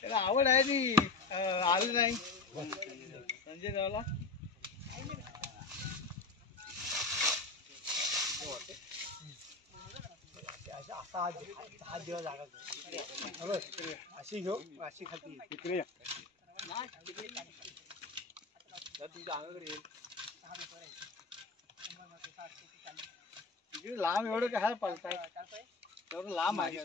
त्याला आवड आहे ती आलं नाही संजय देवाला हात देवा जागा अशी घेऊ अशी खाती तिकडे तुझ्या अंगाकडे येईल तिकडे लांब एवढं काय पळताय तेवढं लांब आहे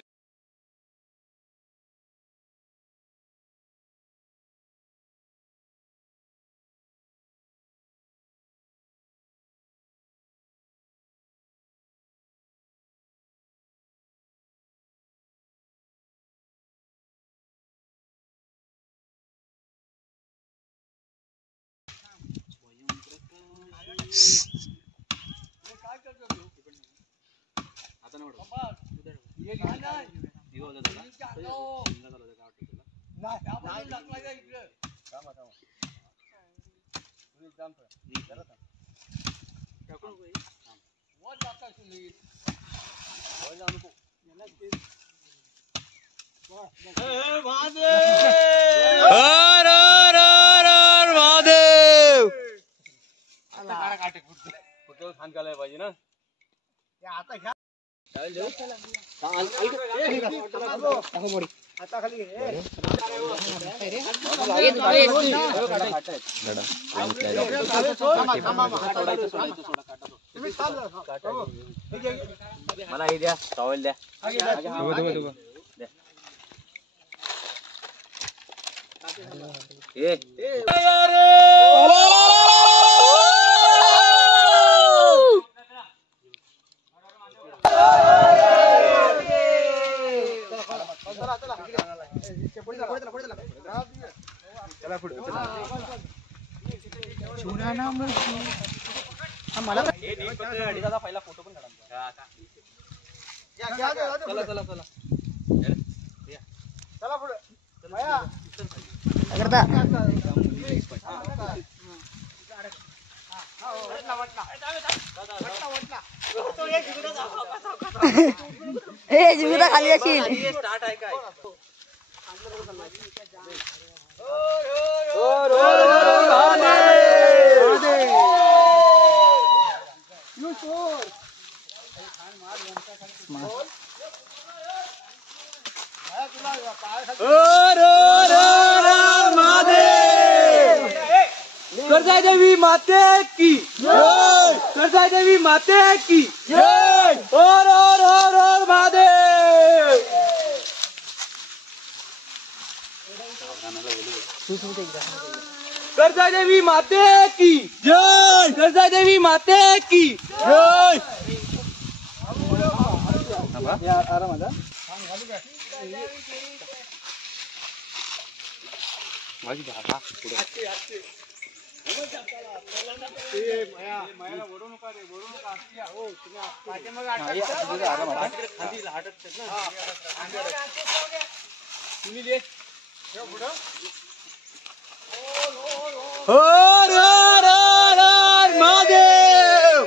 पाहिजे ना आता खाली मला हे द्या टॉवेल द्या मला पहिला फोटो पण काढा चला चला चला चला पुढे जिगुदा खाली असेल स्टार्ट आहे काय करजाई देवी माते की जय, करजाई देवी माते की जय, और महादेव। करजाई देवी माते की जय, करजाई देवी माते की जय। महादेव।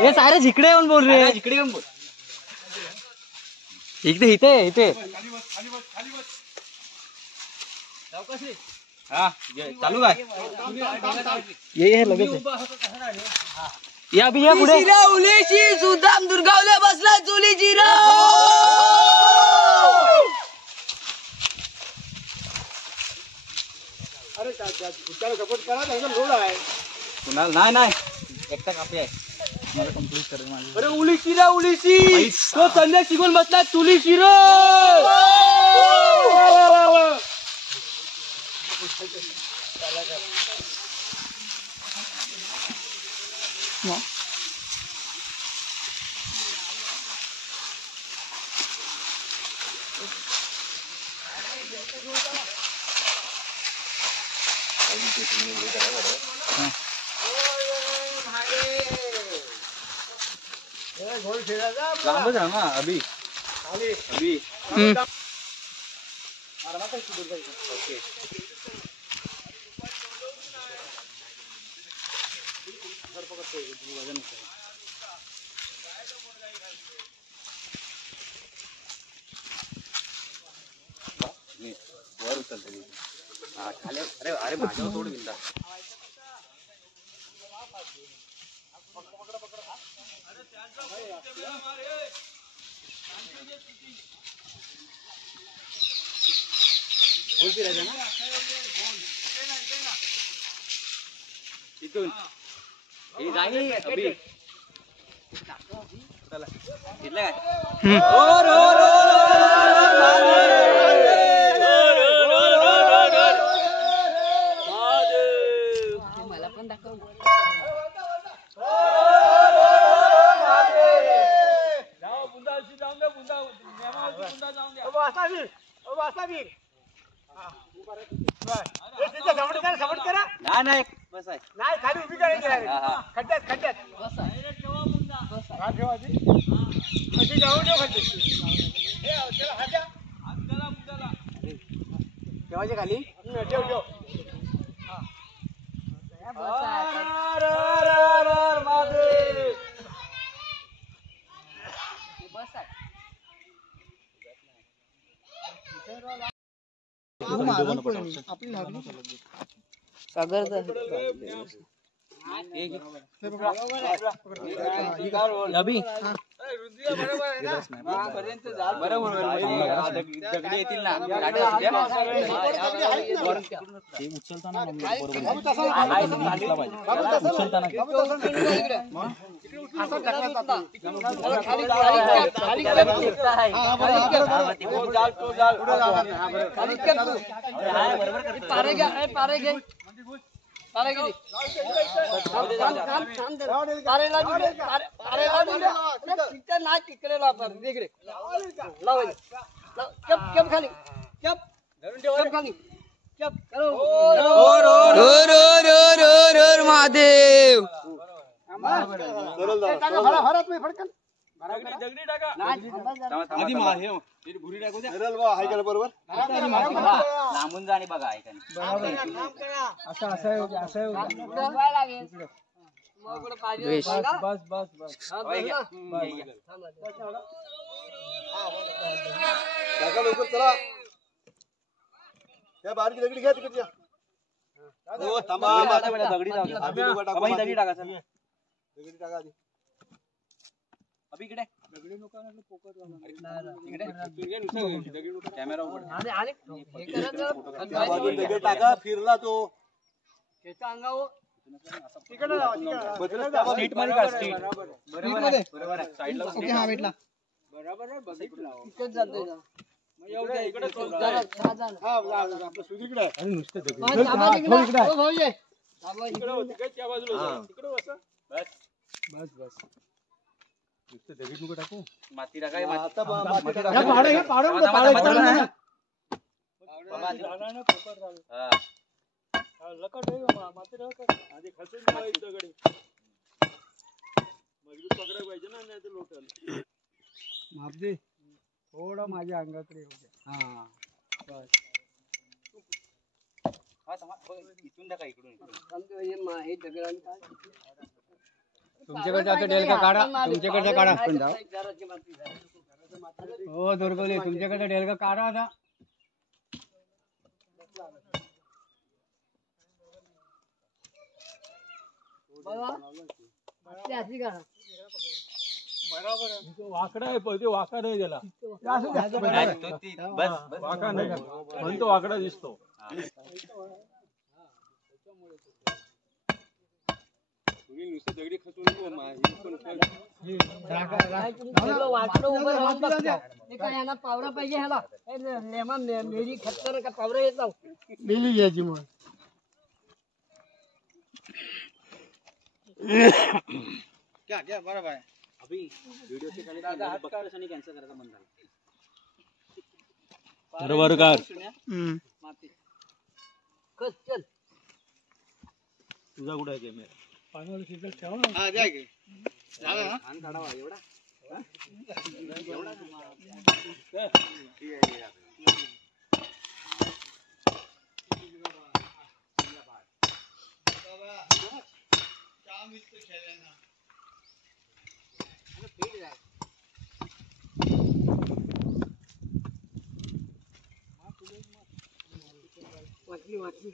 ये सारे झिकडे येऊन बोल रे, इकडे येऊन बोल, इकडे इथे इथे हा चालू काय ये लगेच या बी या पुढे उलीची सुदाम दुर्गावले बसला चुलीची रा। अरे सपोर्ट करा, त्यांचा लोड आहे कुणाला नाही एकटा कापी आहे मला कंप्लीट करेल माझी। अरे उलीची रा उलीची तो संध्या शिकून बसला चुलीची रा। लांबच राहा ना अभि अभि ओके वर उचलते हा खाली अरे अरे माझ्यावर थोडं बिंदा इथून हे जाई अभि चला इथलं काय ओर ओर मला पण दाखव नाही बस आहे नाही खाली उभी करायची खड्ड्यात खड्ड्यात ठेवायचे खाली ठेव ठेव अभि दगडी येतील ना महादेव दगडी टाका आधी भुरी टाकू द्या बरोबर लांबून जा आणि बघा ऐका लवकर चला त्या बारकी दगडी घ्या तिकडच्या दगडी दगडी टाका सर दगडी टाका आधी अभि इकडे कॅमेरा दगड टाका फिरला तो स्ट्रीट मध्ये का स्ट्रीट बरोबर आहे साइडला हा भेटला बरोबर टाकू माती टाका थोडा माझ्या अंगाकडे येऊ द्या इथून टाका इकडून तुमच्याकडे आता डेलका काढा तुमच्याकडे काढा हो दुर्गवले तुमच्याकडे डेलका काढा आता वाकडा आहे पण ते वाका नाही त्याला वाका नाही म्हणतो वाकडा दिसतो नुसतं दगडी खचून पावरा पाहिजे ह्याला मेरी खतर का पावरा येत मेली घ्यायची मग क्या बरोबर आहे अभि व्हिडिओ कॅन्सल करायचा बंद झाला बरोबर कर. कस चल तुझा कुठे आहे कॅमेरा? हा द्या की. झालं ना? हात काढावा एवढा. एवढा ठीक आहे. वाटली वाटली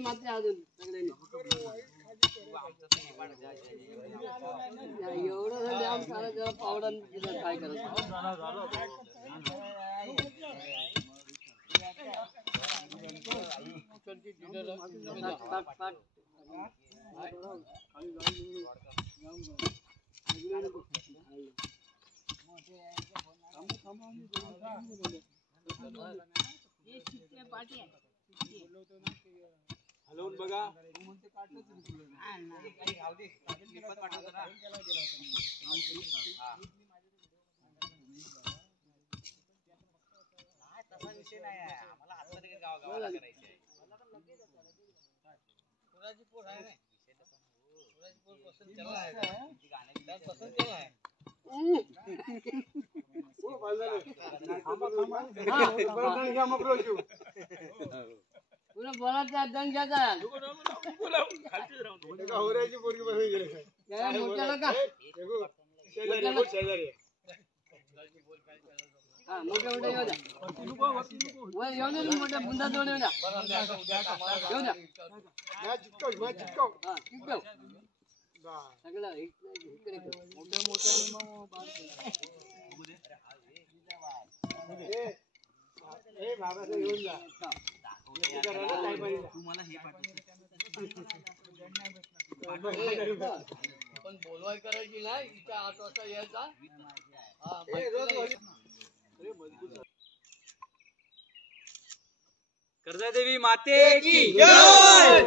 मात्र अजून एवढं डॅम सारा जरा पावडा काय करायचं हलवून बघा. तसा विषय नाही आहे. आम्हाला हातमध्ये गावाला करायचे आहे. पुराची पोर आहे ना. पुराची पोर पसंत केला आहे. गाण्याची पसंत केला आहे. तुला बोलायचा दंड घ्यायचा मोठ्याला का हा मोठ्या मोठ्या येऊ द्या येऊ दे मोठ्या बुंदा जवळ येऊ द्या येऊ द्या हा चिपकव सगळं इकडे मोठ्या तुम्हाला हे पण बोलवाय करायची नाही इथं 8 वाजता यायचा कर्जादेवी माते की जय.